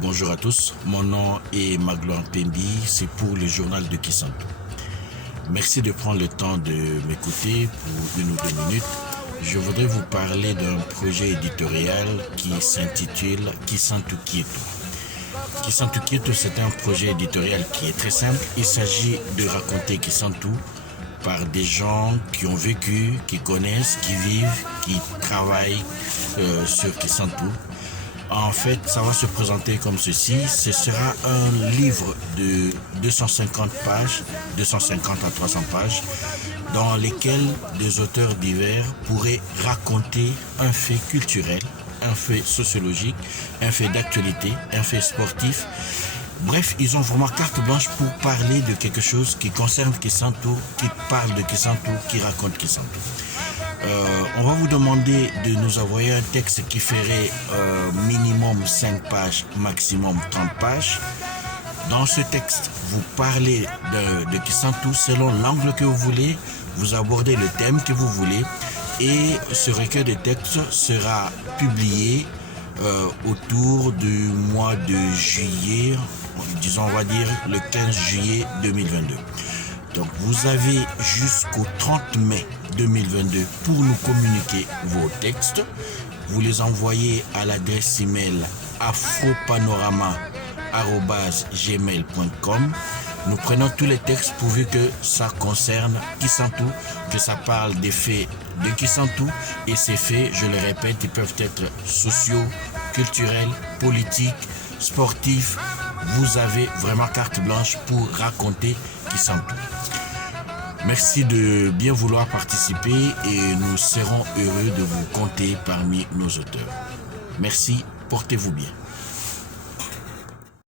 Bonjour à tous, mon nom est Magloire Pembi, c'est pour le journal de Kisantou. Merci de prendre le temps de m'écouter pour 1 ou 2 minutes. Je voudrais vous parler d'un projet éditorial qui s'intitule Kisantou Kieto. Kisantou Kieto, c'est un projet éditorial qui est très simple. Il s'agit de raconter Kisantou par des gens qui ont vécu, qui connaissent, qui vivent, qui travaillent sur Kisantou. En fait, ça va se présenter comme ceci. Ce sera un livre de 250 pages, 250 à 300 pages, dans lesquels des auteurs divers pourraient raconter un fait culturel, un fait sociologique, un fait d'actualité, un fait sportif. Bref, ils ont vraiment carte blanche pour parler de quelque chose qui concerne Kisantou, qui parle de Kisantou, qui raconte Kisantou. On va vous demander de nous envoyer un texte qui ferait minimum 5 pages, maximum 30 pages. Dans ce texte, vous parlez de Kisantou selon l'angle que vous voulez, vous abordez le thème que vous voulez et ce recueil de textes sera publié autour du mois de juillet, disons on va dire le 15 juillet 2022. Donc vous avez jusqu'au 30 mai 2022 pour nous communiquer vos textes. Vous les envoyez à l'adresse email afropanorama@gmail.com. Nous prenons tous les textes pourvu que ça concerne Kisantou, que ça parle des faits de Kisantou. Et ces faits, je le répète, ils peuvent être sociaux, culturels, politiques, sportifs. Vous avez vraiment carte blanche pour raconter Kisantou. Merci de bien vouloir participer et nous serons heureux de vous compter parmi nos auteurs. Merci, portez-vous bien.